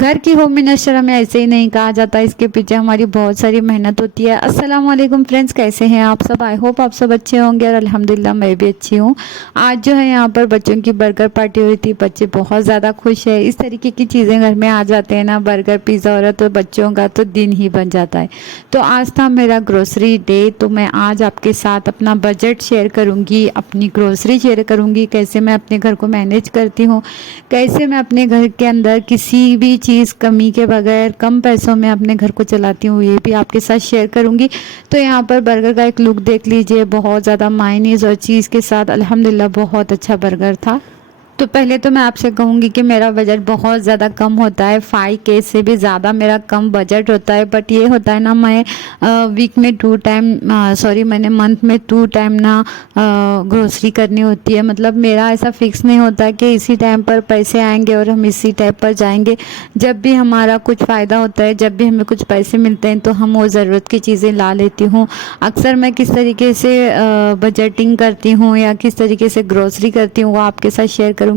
घर की home minister हमें ऐसे ही नहीं कहा जाता, इसके पीछे हमारी बहुत सारी मेहनत होती है। अस्सलाम वालेकुम फ्रेंड्स, कैसे हैं आप सब? आई होप आप सब अच्छे होंगे और अल्हम्दुलिल्लाह मैं भी अच्छी हूँ। आज जो है यहाँ पर बच्चों की बर्गर पार्टी हुई थी, बच्चे बहुत ज़्यादा खुश है। इस तरीके की चीज़ें घर में आ जाते हैं ना, बर्गर पिज़्ज़ा और तो बच्चों का तो दिन ही बन जाता है। तो आज था मेरा ग्रोसरी डे, तो मैं आज आपके साथ अपना बजट शेयर करूँगी, अपनी ग्रोसरी शेयर करूँगी, कैसे मैं अपने घर को मैनेज करती हूँ, कैसे मैं अपने घर के अंदर किसी भी चीज़ कमी के बगैर कम पैसों में अपने घर को चलाती हूँ, ये भी आपके साथ शेयर करूँगी। तो यहाँ पर बर्गर का एक लुक देख लीजिए, बहुत ज़्यादा मायनीज़ और चीज़ के साथ अल्हम्दुलिल्लाह बहुत अच्छा बर्गर था। तो पहले तो मैं आपसे कहूँगी कि मेरा बजट बहुत ज़्यादा कम होता है, 5K से भी ज़्यादा मेरा कम बजट होता है। बट ये होता है ना, मैं वीक में 2 टाइम मैंने मंथ में 2 टाइम ना ग्रोसरी करनी होती है। मतलब मेरा ऐसा फिक्स नहीं होता कि इसी टाइम पर पैसे आएंगे और हम इसी टाइम पर जाएंगे। जब भी हमारा कुछ फ़ायदा होता है, जब भी हमें कुछ पैसे मिलते हैं तो हम वो ज़रूरत की चीज़ें ला लेती हूँ। अक्सर मैं किस तरीके से बजटिंग करती हूँ या किस तरीके से ग्रोसरी करती हूँ वो आपके साथ शेयर करूँगी।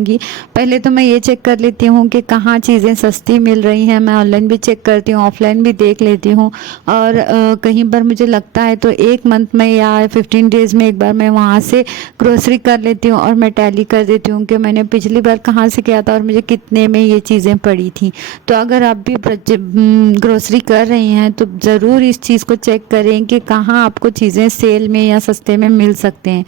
पहले तो मैं ये चेक कर लेती हूँ कि कहाँ चीज़ें सस्ती मिल रही हैं। मैं ऑनलाइन भी चेक करती हूँ, ऑफलाइन भी देख लेती हूँ। और कहीं पर मुझे लगता है तो एक मंथ में या 15 डेज़ में एक बार मैं वहाँ से ग्रोसरी कर लेती हूँ और मैं टैली कर देती हूँ कि मैंने पिछली बार कहाँ से किया था और मुझे कितने में ये चीज़ें पड़ी थी। तो अगर आप भी ग्रोसरी कर रही हैं तो ज़रूर इस चीज़ को चेक करें कि कहाँ आपको चीज़ें सेल में या सस्ते में मिल सकते हैं।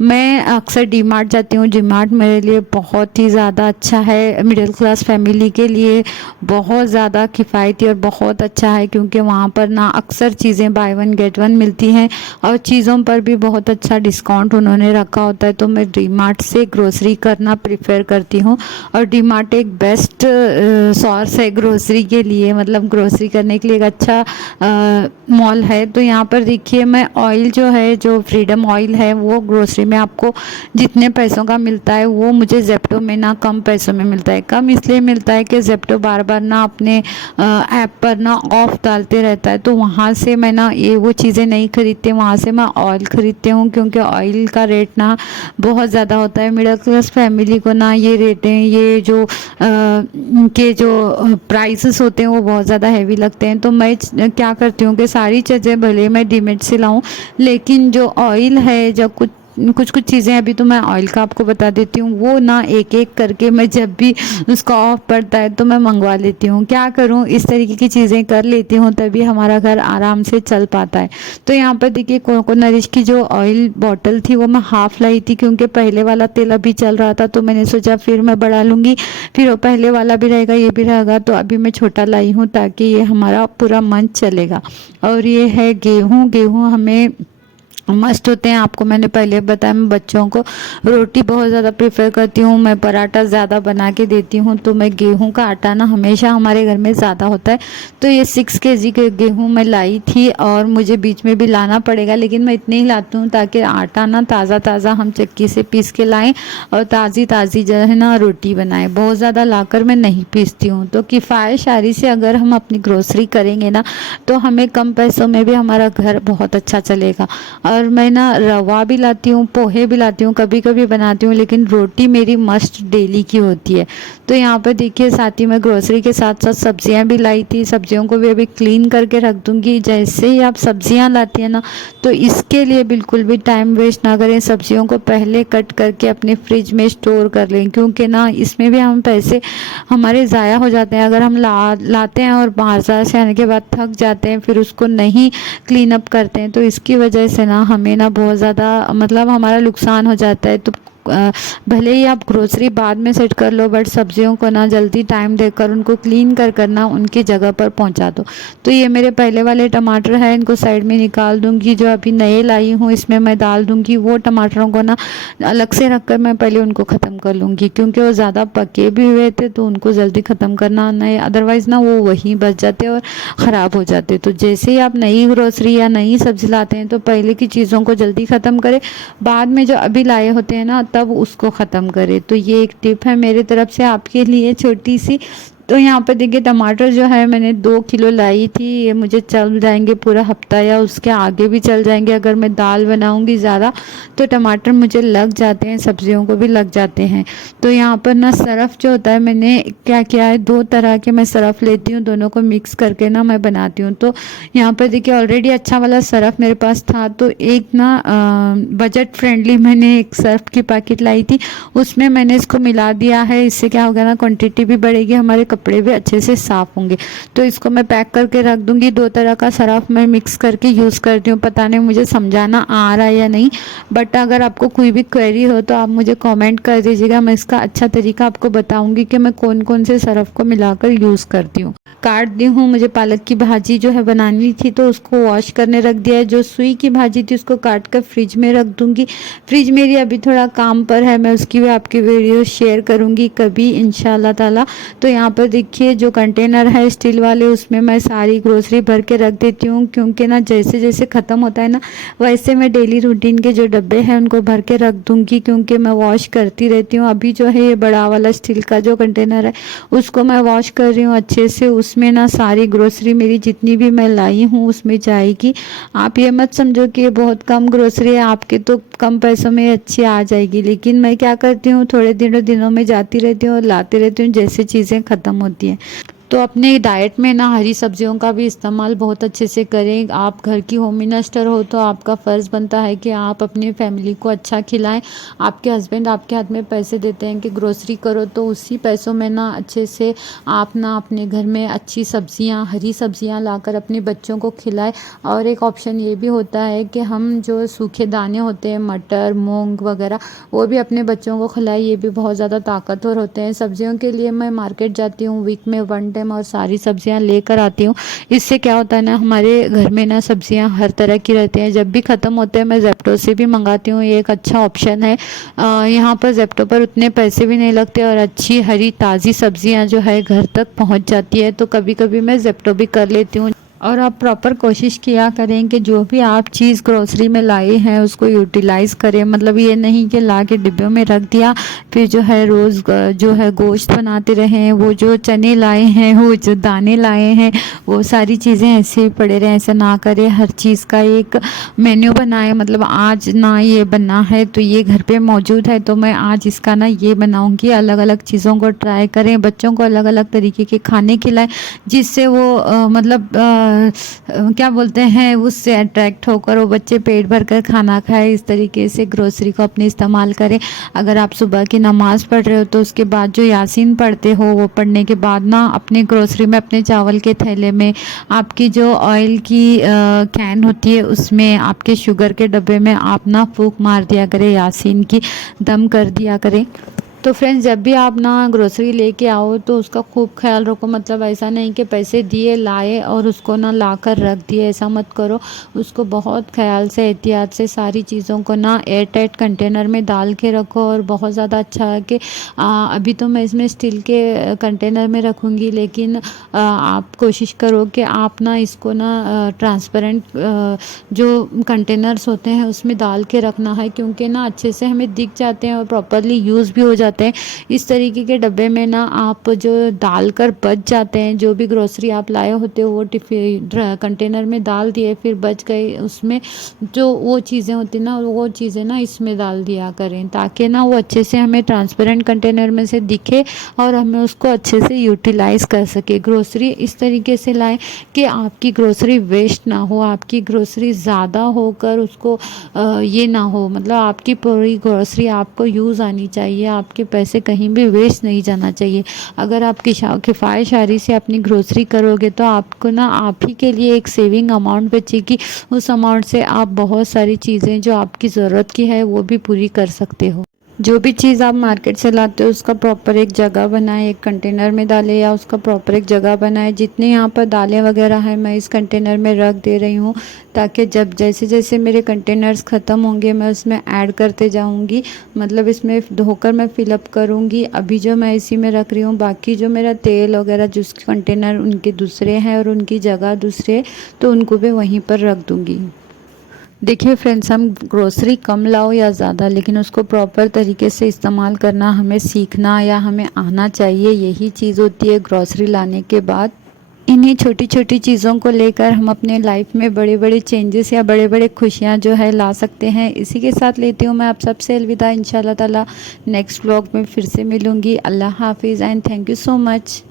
मैं अक्सर डी मार्ट जाती हूँ। डी मार्ट मेरे लिए बहुत ही ज़्यादा अच्छा है, मिडिल क्लास फैमिली के लिए बहुत ज़्यादा किफ़ायती और बहुत अच्छा है, क्योंकि वहाँ पर ना अक्सर चीज़ें बाय वन गेट वन मिलती हैं और चीज़ों पर भी बहुत अच्छा डिस्काउंट उन्होंने रखा होता है। तो मैं डी मार्ट से ग्रोसरी करना प्रेफर करती हूँ। और डी मार्ट एक बेस्ट सोर्स है ग्रोसरी के लिए, मतलब ग्रोसरी करने के लिए एक अच्छा मॉल है। तो यहाँ पर देखिए, मैं ऑयल जो है, जो फ्रीडम ऑयल है, वो ग्रोसरी में आपको जितने पैसों का मिलता है वो मुझे जेप्टो में ना कम पैसों में मिलता है। कम इसलिए मिलता है कि जेप्टो बार बार ना अपने ऐप पर ना ऑफ डालते रहता है, तो वहाँ से मैं ना ये वो चीज़ें नहीं खरीदती, वहाँ से मैं ऑयल खरीदती हूँ, क्योंकि ऑयल का रेट ना बहुत ज़्यादा होता है। मिडिल क्लास फैमिली को ना ये रेटें, ये जो के जो प्राइसेस होते हैं वो बहुत ज़्यादा हैवी लगते हैं। तो मैं क्या करती हूँ कि सारी चीज़ें भले मैं डीमेट से लाऊं, लेकिन जो ऑयल है, जब कुछ चीज़ें, अभी तो मैं ऑयल का आपको बता देती हूँ, वो ना एक एक करके मैं जब भी उसका ऑफ पड़ता है तो मैं मंगवा लेती हूँ। क्या करूँ, इस तरीके की चीज़ें कर लेती हूँ, तभी हमारा घर आराम से चल पाता है। तो यहाँ पर देखिए, कोको नरिश की जो ऑयल बॉटल थी वो मैं हाफ़ लाई थी, क्योंकि पहले वाला तेल अभी चल रहा था, तो मैंने सोचा फिर मैं बढ़ा लूँगी, फिर वो पहले वाला भी रहेगा, ये भी रहेगा, तो अभी मैं छोटा लाई हूँ ताकि ये हमारा पूरा मंथ चलेगा। और ये है गेहूँ। गेहूँ हमें मस्ट होते हैं, आपको मैंने पहले बताया। मैं बच्चों को रोटी बहुत ज़्यादा प्रेफर करती हूँ, मैं पराठा ज़्यादा बना के देती हूँ, तो मैं गेहूँ का आटा ना हमेशा हमारे घर में ज़्यादा होता है। तो ये 6 kg के गेहूँ मैं लाई थी, और मुझे बीच में भी लाना पड़ेगा, लेकिन मैं इतने ही लाती हूँ ताकि आटा ना ताज़ा ताज़ा हम चक्की से पीस के लाएँ और ताज़ी ताज़ी जो है ना रोटी बनाएं। बहुत ज़्यादा लाकर मैं नहीं पीसती हूँ। तो किफ़ायत शारी से अगर हम अपनी ग्रोसरी करेंगे ना, तो हमें कम पैसों में भी हमारा घर बहुत अच्छा चलेगा। और मैं ना रवा भी लाती हूँ, पोहे भी लाती हूँ, कभी कभी बनाती हूँ, लेकिन रोटी मेरी मस्ट डेली की होती है। तो यहाँ पर देखिए, साथ ही मैं ग्रोसरी के साथ साथ सब्जियाँ भी लाई थी। सब्जियों को भी अभी क्लीन करके रख दूँगी। जैसे ही आप सब्जियाँ लाती हैं ना, तो इसके लिए बिल्कुल भी टाइम वेस्ट ना करें, सब्जियों को पहले कट करके अपने फ्रिज में स्टोर कर लें, क्योंकि ना इसमें भी हम पैसे हमारे ज़ाया हो जाते हैं। अगर हम लाते हैं और बाज़ार से आने के बाद थक जाते हैं, फिर उसको नहीं क्लीन अप करते हैं, तो इसकी वजह से ना हमें ना बहुत ज़्यादा मतलब हमारा नुकसान हो जाता है। तो भले ही आप ग्रोसरी बाद में सेट कर लो, बट सब्जियों को ना जल्दी टाइम देकर उनको क्लीन कर करना उनकी जगह पर पहुंचा दो। तो ये मेरे पहले वाले टमाटर हैं, इनको साइड में निकाल दूंगी। जो अभी नए लाई हूँ इसमें मैं डाल दूंगी। वो टमाटरों को ना अलग से रखकर मैं पहले उनको ख़त्म कर लूँगी, क्योंकि वो ज़्यादा पके भी हुए थे, तो उनको जल्दी ख़त्म करना नहीं, अदरवाइज़ ना वो वहीं बच जाते और ख़राब हो जाते। तो जैसे ही आप नई ग्रोसरी या नई सब्ज़ी लाते हैं, तो पहले की चीज़ों को जल्दी ख़त्म करें, बाद में जो अभी लाए होते हैं ना तब उसको ख़त्म करें। तो ये एक टिप है मेरी तरफ से आपके लिए छोटी सी। तो यहाँ पर देखिए टमाटर जो है मैंने 2 किलो लाई थी, ये मुझे चल जाएंगे पूरा हफ्ता या उसके आगे भी चल जाएंगे। अगर मैं दाल बनाऊंगी ज़्यादा तो टमाटर मुझे लग जाते हैं, सब्जियों को भी लग जाते हैं। तो यहाँ पर ना सरफ़ जो होता है, मैंने क्या किया है 2 तरह के मैं सरफ़ लेती हूँ, दोनों को मिक्स करके ना मैं बनाती हूँ। तो यहाँ पर देखिए ऑलरेडी अच्छा वाला सरफ़ मेरे पास था, तो एक ना बजट फ्रेंडली मैंने एक सर्फ की पैकेट लाई थी, उसमें मैंने इसको मिला दिया है। इससे क्या होगा ना, क्वांटिटी भी बढ़ेगी, हमारे कपड़े भी अच्छे से साफ़ होंगे। तो इसको मैं पैक करके रख दूंगी। 2 तरह का सर्फ मैं मिक्स करके यूज़ करती हूँ। पता नहीं मुझे समझाना आ रहा है या नहीं, बट अगर आपको कोई भी क्वेरी हो तो आप मुझे कमेंट कर दीजिएगा। मैं इसका अच्छा तरीका आपको बताऊंगी कि मैं कौन कौन से सर्फ को मिलाकर यूज़ करती हूँ। काट दी हूँ, मुझे पालक की भाजी जो है बनानी थी तो उसको वॉश करने रख दिया है। जो सुई की भाजी थी उसको काट कर फ्रिज में रख दूंगी। फ्रिज मेरी अभी थोड़ा काम पर है, मैं उसकी भी आपकी वीडियो शेयर करूंगी कभी इंशाल्लाह ताला। तो यहाँ पर देखिए जो कंटेनर है स्टील वाले, उसमें मैं सारी ग्रोसरी भर के रख देती हूँ, क्योंकि ना जैसे जैसे ख़त्म होता है ना वैसे मैं डेली रूटीन के जो डब्बे हैं उनको भर के रख दूंगी, क्योंकि मैं वॉश करती रहती हूँ। अभी जो है ये बड़ा वाला स्टील का जो कंटेनर है उसको मैं वॉश कर रही हूँ अच्छे से। उसमें ना सारी ग्रोसरी मेरी जितनी भी मैं लाई हूँ उसमें जाएगी। आप ये मत समझो कि ये बहुत कम ग्रोसरी है, आपके तो कम पैसों में अच्छी आ जाएगी। लेकिन मैं क्या करती हूँ, थोड़े दिनों में जाती रहती हूँ और लाती रहती हूँ जैसे चीज़ें ख़त्म होती हैं। तो अपने डाइट में ना हरी सब्जियों का भी इस्तेमाल बहुत अच्छे से करें। आप घर की होम मिनिस्टर हो तो आपका फ़र्ज़ बनता है कि आप अपनी फैमिली को अच्छा खिलाएं। आपके हस्बैंड आपके हाथ में पैसे देते हैं कि ग्रोसरी करो, तो उसी पैसों में ना अच्छे से आप ना अपने घर में अच्छी सब्जियां, हरी सब्जियां लाकर अपने बच्चों को खिलाएं। और एक ऑप्शन ये भी होता है कि हम जो सूखे दाने होते हैं, मटर मूंग वगैरह, वो भी अपने बच्चों को खिलाएं। ये भी बहुत ज़्यादा ताकतवर होते हैं। सब्जियों के लिए मैं मार्केट जाती हूँ वीक में 1 टाइम और सारी सब्जियां लेकर आती हूँ। इससे क्या होता है ना, हमारे घर में ना सब्जियां हर तरह की रहती हैं। जब भी ख़त्म होते हैं मैं जेप्टो से भी मंगाती हूँ, ये एक अच्छा ऑप्शन है। यहाँ पर जेप्टो पर उतने पैसे भी नहीं लगते और अच्छी हरी ताज़ी सब्जियां जो है घर तक पहुँच जाती है। तो कभी कभी मैं जेप्टो भी कर लेती हूँ। और आप प्रॉपर कोशिश किया करें कि जो भी आप चीज़ ग्रोसरी में लाए हैं उसको यूटिलाइज़ करें। मतलब ये नहीं कि ला के डिब्बों में रख दिया फिर जो है रोज़ जो है गोश्त बनाते रहें। वो जो चने लाए हैं, वो जो दाने लाए हैं, वो सारी चीज़ें ऐसे ही पड़े रहें, ऐसा ना करें। हर चीज़ का एक मेन्यू बनाएं। मतलब आज ना ये बनना है तो ये घर पे मौजूद है तो मैं आज इसका ना ये बनाऊंगी। अलग अलग चीज़ों को ट्राई करें, बच्चों को अलग अलग तरीके के खाने खिलाएं, जिससे वो मतलब क्या बोलते हैं, उससे अट्रैक्ट होकर वो बच्चे पेट भर कर खाना खाए। इस तरीके से ग्रोसरी को अपने इस्तेमाल करें। अगर आप सुबह की नमाज़ पढ़ रहे हो तो उसके बाद जो यासीन पढ़ते हो, वो पढ़ने के बाद ना अपने ग्रोसरी में, अपने चावल के थैले में, आपकी जो ऑयल की कैन होती है उसमें, आपके शुगर के डब्बे में आप ना फूंक मार दिया करें, यासीन की दम कर दिया करें। तो फ्रेंड्स, जब भी आप ना ग्रोसरी लेके आओ तो उसका खूब ख्याल रखो। मतलब ऐसा नहीं कि पैसे दिए लाए और उसको ना लाकर रख दिए, ऐसा मत करो। उसको बहुत ख्याल से, एहतियात से सारी चीज़ों को ना एयर टाइट कंटेनर में डाल के रखो। और बहुत ज़्यादा अच्छा है कि अभी तो मैं इसमें स्टील के कंटेनर में रखूँगी, लेकिन आप कोशिश करो कि आप ना इसको ना ट्रांसपेरेंट जो कंटेनर्स होते हैं उसमें डाल के रखना है, क्योंकि ना अच्छे से हमें दिख जाते हैं और प्रॉपरली यूज़ भी हो जाते हैं। इस तरीके के डब्बे में ना आप जो डालकर बच जाते हैं, जो भी ग्रोसरी आप लाए होते हो वो कंटेनर में डाल दिए, फिर बच गए, उसमें जो वो चीज़ें होती ना, वो चीज़ें ना इसमें डाल दिया करें, ताकि ना वो अच्छे से हमें ट्रांसपेरेंट कंटेनर में से दिखे और हमें उसको अच्छे से यूटिलाइज़ कर सके। ग्रोसरी इस तरीके से लाएं कि आपकी ग्रोसरी वेस्ट ना हो, आपकी ग्रोसरी ज़्यादा होकर उसको ये ना हो। मतलब आपकी पूरी ग्रोसरी आपको यूज़ आनी चाहिए, आपके पैसे कहीं भी वेस्ट नहीं जाना चाहिए। अगर आप किफ़ायतशारी से अपनी ग्रोसरी करोगे तो आपको ना, आप ही के लिए एक सेविंग अमाउंट बचेगी। उस अमाउंट से आप बहुत सारी चीज़ें जो आपकी ज़रूरत की है वो भी पूरी कर सकते हो। जो भी चीज़ आप मार्केट से लाते हो उसका प्रॉपर एक जगह बनाएं, एक कंटेनर में डालें या उसका प्रॉपर एक जगह बनाएं। जितने यहाँ पर दालें वगैरह हैं मैं इस कंटेनर में रख दे रही हूँ, ताकि जब जैसे जैसे मेरे कंटेनर्स ख़त्म होंगे मैं उसमें ऐड करते जाऊँगी। मतलब इसमें धोकर मैं फ़िलअप करूँगी। अभी जो मैं इसी में रख रही हूँ, बाकी जो मेरा तेल वगैरह जिस कंटेनर उनके दूसरे हैं और उनकी जगह दूसरे, तो उनको भी वहीं पर रख दूँगी। देखिए फ्रेंड्स, हम ग्रोसरी कम लाओ या ज़्यादा, लेकिन उसको प्रॉपर तरीके से इस्तेमाल करना हमें सीखना या हमें आना चाहिए। यही चीज़ होती है ग्रोसरी लाने के बाद। इन्हीं छोटी छोटी चीज़ों को लेकर हम अपने लाइफ में बड़े बड़े चेंजेस या बड़े बड़े खुशियाँ जो है ला सकते हैं। इसी के साथ लेती हूँ मैं आप सबसे अलविदा। इंशाल्लाह ताला नेक्स्ट व्लॉग में फिर से मिलूँगी। अल्लाह हाफिज़ and thank you so much.